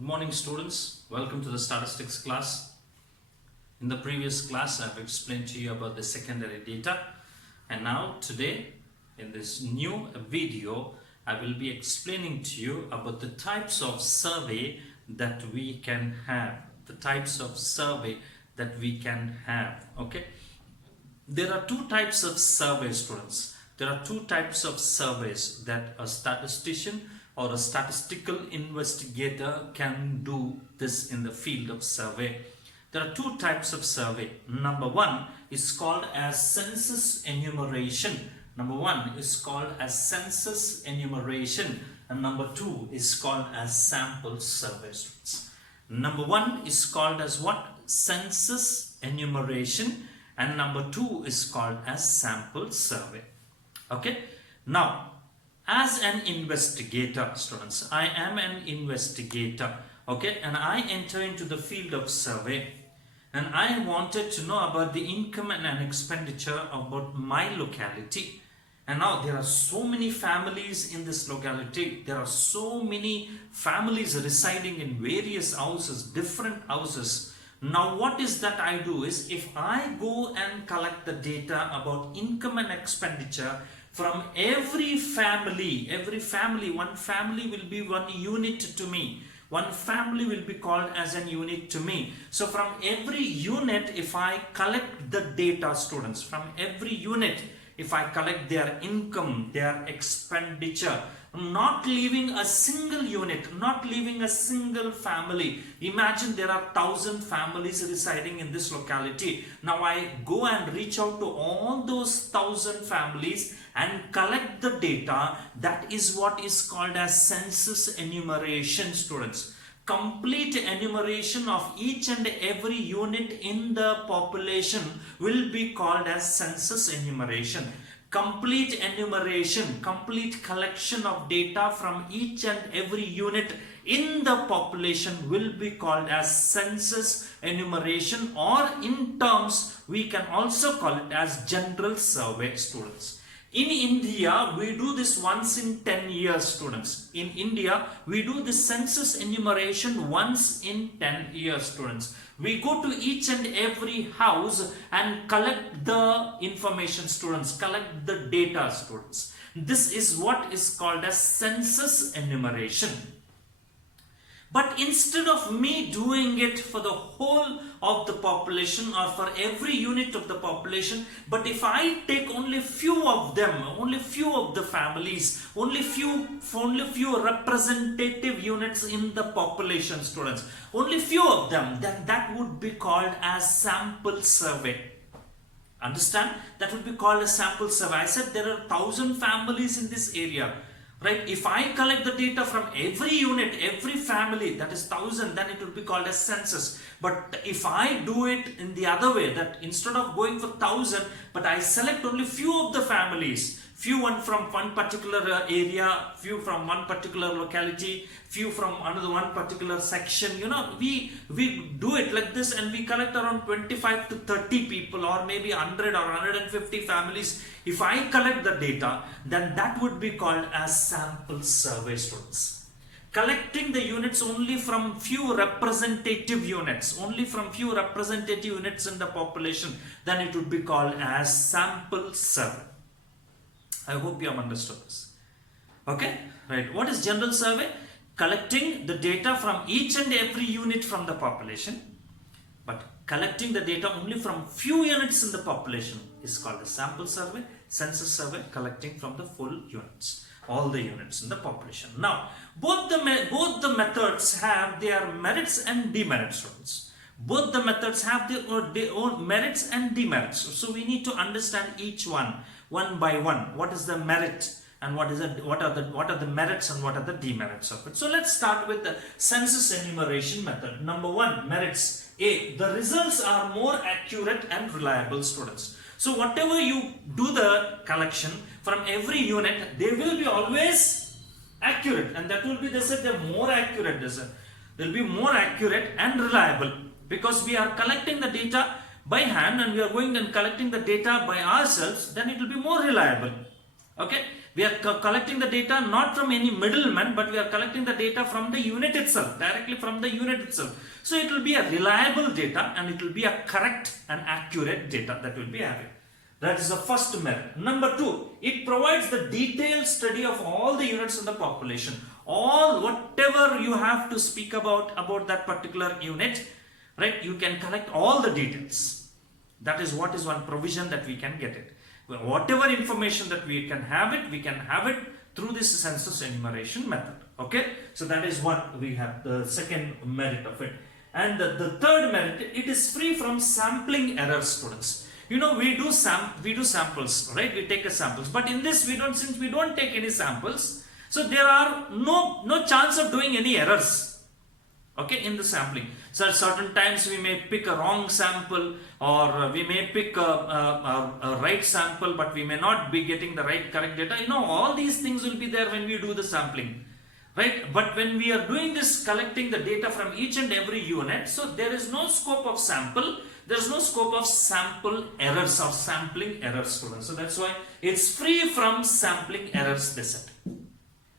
Good morning students, welcome to the statistics class. In the previous class I have explained to you about the secondary data, and now today in this new video I will be explaining to you about the types of survey that we can have. Okay, there are two types of surveys, students. There are two types of surveys that a statistician or a statistical investigator can do this in the field of survey. There are two types of survey. Number one is called as census enumeration. And number two is called as sample survey, students. Number one is called as what? Census enumeration, and number two is called as sample survey. Okay, now as an investigator, students, I am an investigator, okay, and I enter into the field of survey, and I wanted to know about the income and expenditure about my locality. And now there are so many families in this locality. There are so many families residing in various houses, different houses. Now what is that I do is, if I go and collect the data about income and expenditure from every family, one family will be one unit to me. One family will be called as an unit to me. So from every unit, if I collect the data, students, from every unit, if I collect their income, their expenditure, not leaving a single unit, not leaving a single family. Imagine there are 1,000 families residing in this locality. Now I go and reach out to all those 1,000 families and collect the data. That is what is called as census enumeration, students. Complete enumeration of each and every unit in the population will be called as census enumeration. Complete enumeration, complete collection of data from each and every unit in the population will be called as census enumeration, or in terms we can also call it as general survey, students. In India, we do this once in 10 years, students. In India, we do the census enumeration once in 10 years, students. We go to each and every house and collect the information, students, collect the data, students. This is what is called as census enumeration. But instead of me doing it for the whole of the population or for every unit of the population, but if I take only few of them, only few of the families, only few representative units in the population, students, only few of them, then that would be called as sample survey. Understand? That would be called a sample survey. I said there are 1,000 families in this area. Right? If I collect the data from every unit, every family, that is 1,000, then it will be called as census. But if I do it in the other way, that instead of going for 1,000, but I select only few of the families, few from one particular area, few from one particular locality, few from another one particular section, we do it like this, and we collect around 25 to 30 people, or maybe 100 or 150 families. If I collect the data, then that would be called as sample survey, students. Collecting the units only from few representative units, in the population, then it would be called as sample survey. I hope you have understood this. Okay, right. What is general survey? Collecting the data from each and every unit from the population, but collecting the data only from few units in the population is called a sample survey. Census survey, collecting from the full units, all the units in the population. Now, both the methods have their merits and demerits, students. Both the methods have their own merits and demerits. So we need to understand each one by one. What is the merit and what are the merits and what are the demerits of it? So let's start with the census enumeration method. Number one, merits. A, the results are more accurate and reliable, students. So whatever you do the collection from every unit, they will be always accurate, and that will be, they said, they're more accurate. They'll be more accurate and reliable, because we are collecting the data by hand and we are going and collecting the data by ourselves, then it will be more reliable. Okay, we are collecting the data not from any middleman, but we are collecting the data from the unit itself, directly from the unit itself. So it will be a reliable data, and it will be a correct and accurate data that will be having. That is the first merit. Number 2, it provides the detailed study of all the units in the population. All whatever you have to speak about that particular unit, right? You can collect all the details. That is what is one provision that we can get it. Whatever information that we can have it through this census enumeration method. Okay, so that is what we have, the second merit of it. And the third merit, it is free from sampling errors, students. You know, we do samples, right? We take samples, but in this since we don't take any samples, so there are no chance of doing any errors. Okay, in the sampling. So at certain times we may pick a wrong sample, or we may pick a right sample, but we may not be getting the correct data. You know, all these things will be there when we do the sampling, right? But when we are doing this, collecting the data from each and every unit, so there is no scope of sample. There is no scope of sample errors or sampling errors, students. So that's why it's free from sampling errors, they said.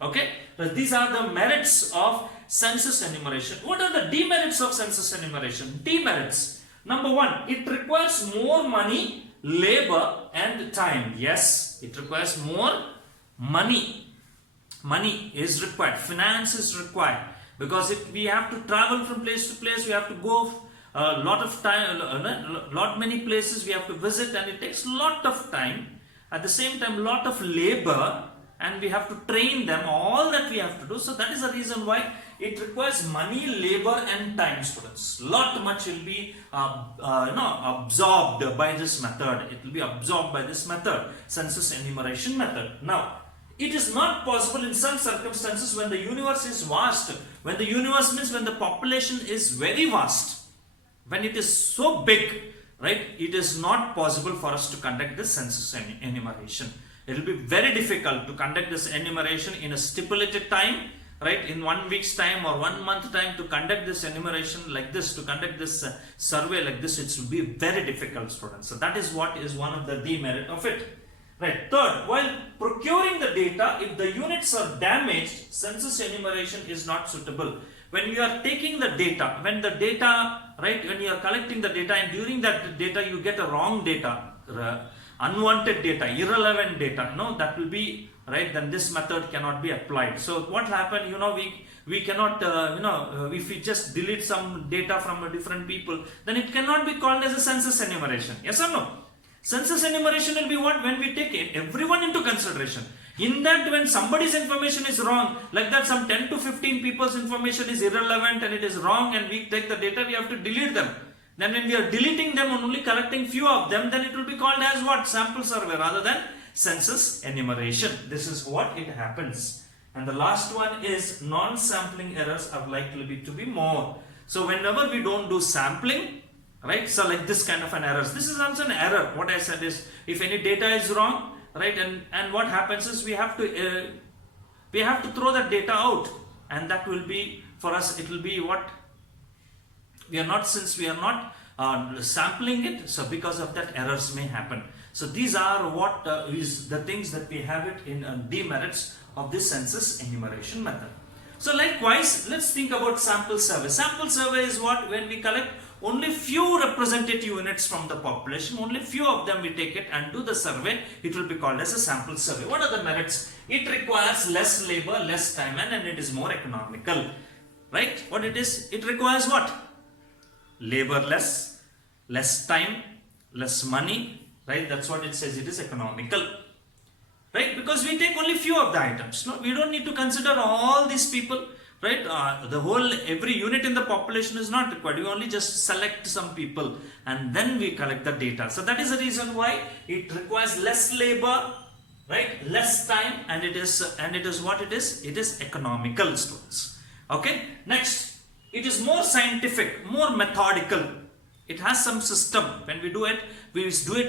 Okay, so these are the merits of census enumeration. What are the demerits of census enumeration? Demerits. Number 1, it requires more money, labor and time. Yes, it requires more money. Money is required. Finance is required, because if we have to travel from place to place, we have to go a lot of time, many places we have to visit, and it takes a lot of time. At the same time, lot of labor, and we have to train them, all that we have to do. So that is the reason why it requires money, labor and time, students. Much will be absorbed by this method. It will be absorbed by this method, census enumeration method. Now, it is not possible in some circumstances when the universe is vast. When the universe means when the population is very vast. When it is so big, right, it is not possible for us to conduct this census enumeration. It will be very difficult to conduct this enumeration in a stipulated time, right, in 1 week's time or 1 month time, to conduct this enumeration like this, to conduct this survey like this. It will be very difficult, students. So that is what is one of the demerit of it. Right. Third, while procuring the data, if the units are damaged, census enumeration is not suitable. When you are taking the data, when you are collecting the data, and during that data you get a wrong data, unwanted data, irrelevant data, that will be, right, then this method cannot be applied. So what happened, we cannot, if we just delete some data from different people, then it cannot be called as a census enumeration. Yes or no? Census enumeration will be what? When we take everyone into consideration. In that, when somebody's information is wrong, like that some 10 to 15 people's information is irrelevant and it is wrong, and we take the data, we have to delete them. Then when we are deleting them and only collecting few of them, then it will be called as what? Sample survey rather than census enumeration. This is what it happens. And the last one is non-sampling errors are likely to be more. So whenever we don't do sampling, right, so like this kind of an errors. This is also an error. What I said is, if any data is wrong, right, and what happens is we have to throw that data out, and that will be, for us, it will be what? Since we are not sampling it, so because of that errors may happen. So these are what is the things that we have it in demerits of this census enumeration method. So likewise, let's think about sample survey. Sample survey is what? When we collect only few representative units from the population, only few of them we take it and do the survey, it will be called as a sample survey. What are the merits? It requires less labor, less time, and it is more economical. Right? What it is? It requires what? Labor less time, less money. Right? That's what it says. It is economical. Right? Because we take only few of the items. No? We don't need to consider all these people. Right? Every unit in the population is not required. We only just select some people and then we collect the data. So that is the reason why it requires less labor, right? Less time, and it is what it is? It is economical, students. Okay? Next, it is more scientific, more methodical. It has some system. When we do it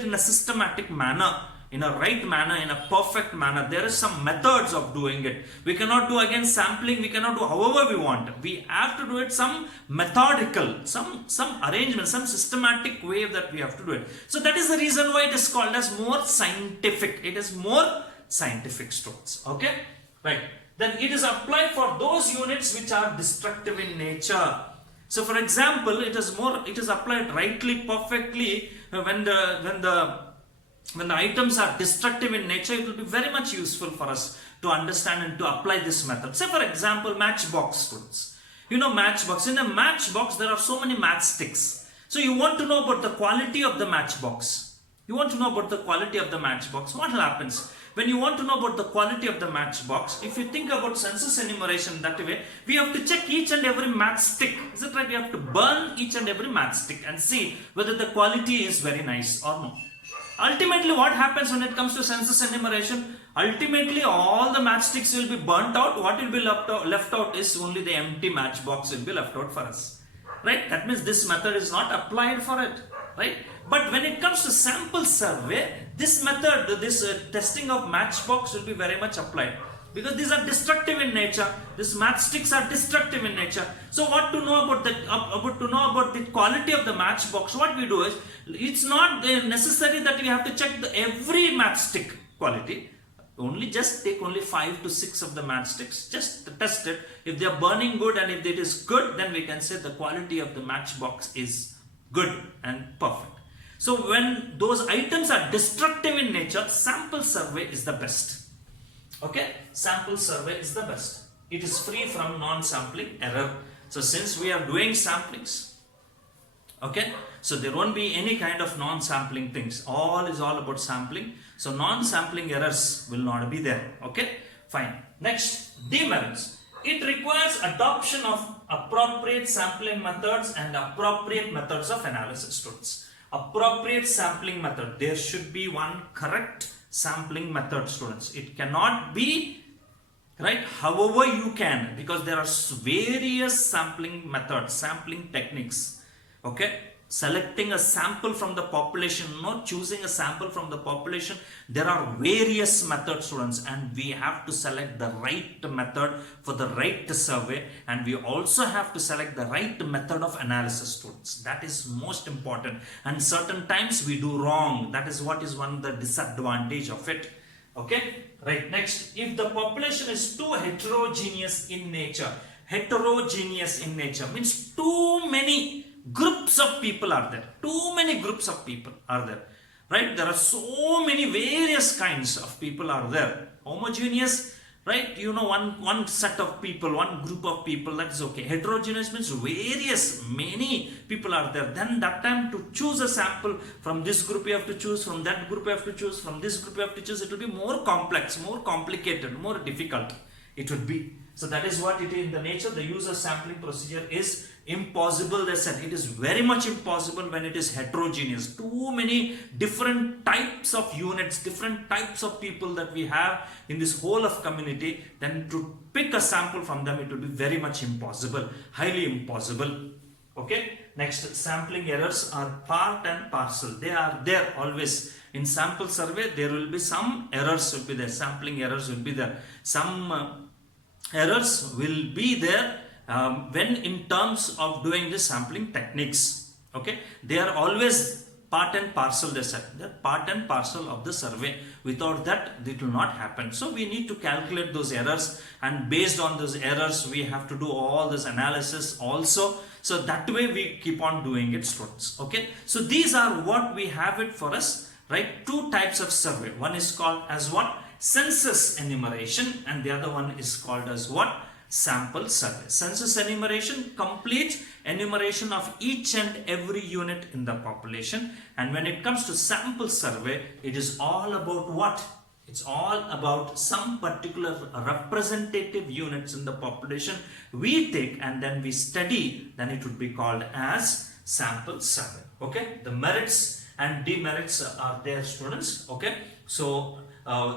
in a systematic manner, in a right manner, in a perfect manner. There is some methods of doing it. We cannot do again sampling. We cannot do however we want. We have to do it some methodical, some arrangement, some systematic way that we have to do it. So that is the reason why it is called as more scientific. It is more scientific students. Okay, right. Then it is applied for those units which are destructive in nature. So for example, it is applied rightly, perfectly when the items are destructive in nature. It will be very much useful for us to understand and to apply this method. Say for example, matchbox students. You know matchbox. In a matchbox there are so many matchsticks. So you want to know about the quality of the matchbox. You want to know about the quality of the matchbox. What happens? When you want to know about the quality of the matchbox, if you think about census enumeration that way, we have to check each and every matchstick. Is it right? We have to burn each and every matchstick and see whether the quality is very nice or no. Ultimately, what happens when it comes to census enumeration? Ultimately, all the matchsticks will be burnt out. What will be left out is only the empty matchbox will be left out for us. Right? That means this method is not applied for it. Right? But when it comes to sample survey, this method, this testing of matchbox will be very much applied. Because these are destructive in nature. These matchsticks are destructive in nature. So what to know about the quality of the matchbox? What we do is, it's not necessary that we have to check every matchstick quality. Just take only 5 to 6 of the matchsticks. Just test it. If they are burning good and if it is good, then we can say the quality of the matchbox is good and perfect. So when those items are destructive in nature, sample survey is the best. Okay, sample survey is the best. It is free from non-sampling error. So since we are doing samplings, okay, so there won't be any kind of non-sampling things. All about sampling. So non-sampling errors will not be there. Okay, fine. Next, demerits. It requires adoption of appropriate sampling methods and appropriate methods of analysis, students. Appropriate sampling method. There should be one correct sampling method, students. It cannot be right however you can, because there are various sampling methods, sampling techniques. Okay, selecting a sample from the population, not choosing a sample from the population. There are various methods, students, and we have to select the right method for the right survey, and we also have to select the right method of analysis, students. That is most important, and certain times we do wrong. That is what is one of the disadvantage of it. Okay, right. Next, if the population is too heterogeneous in nature, heterogeneous in nature means too many groups of people are there. Too many groups of people are there. Right? There are so many various kinds of people are there. Homogeneous, right? You know, one set of people, one group of people, that is okay. Heterogeneous means many people are there. Then that time to choose a sample from this group you have to choose, from that group you have to choose, from this group you have to choose. It will be more complex, more complicated, more difficult. It would be. So that is what it is in the nature. The user sampling procedure is impossible. They said it is very much impossible when it is heterogeneous. Too many different types of units, different types of people that we have in this whole of community. Then to pick a sample from them, it will be very much impossible, highly impossible. Okay. Next, sampling errors are part and parcel. They are there always. In sample survey, there will be some errors will be there. Sampling errors will be there. Some errors will be there when in terms of doing the sampling techniques. Okay, they are always part and parcel. They said they're part and parcel of the survey. Without that, it will not happen. So we need to calculate those errors, and based on those errors, we have to do all this analysis also. So that way we keep on doing it, students. Okay, so these are what we have it for us. Right, two types of survey. One is called as what? Census enumeration, and the other one is called as what? Sample survey. Census enumeration, complete enumeration of each and every unit in the population. And when it comes to sample survey, it is all about what? It's all about some particular representative units in the population we take and then we study, then it would be called as sample survey. Okay, the merits and demerits are there, students. Okay, so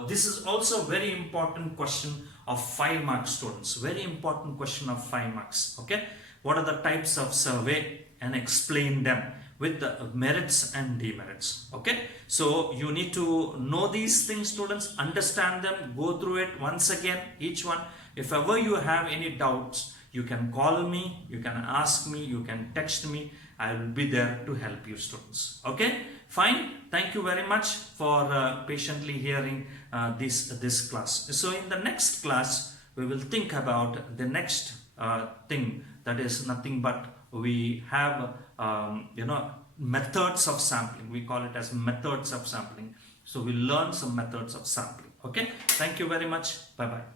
this is also very important question of 5 marks, students. Very important question of 5 marks. Okay, what are the types of survey, and explain them with the merits and demerits. Okay, so you need to know these things, students, understand them, go through it once again, each one. If ever you have any doubts, you can call me, you can ask me, you can text me. I will be there to help you, students. Okay, fine. Thank you very much for patiently hearing this class. So in the next class, we will think about the next thing, that is nothing but we have methods of sampling. We call it as methods of sampling. So we learn some methods of sampling. Okay, thank you very much. Bye bye.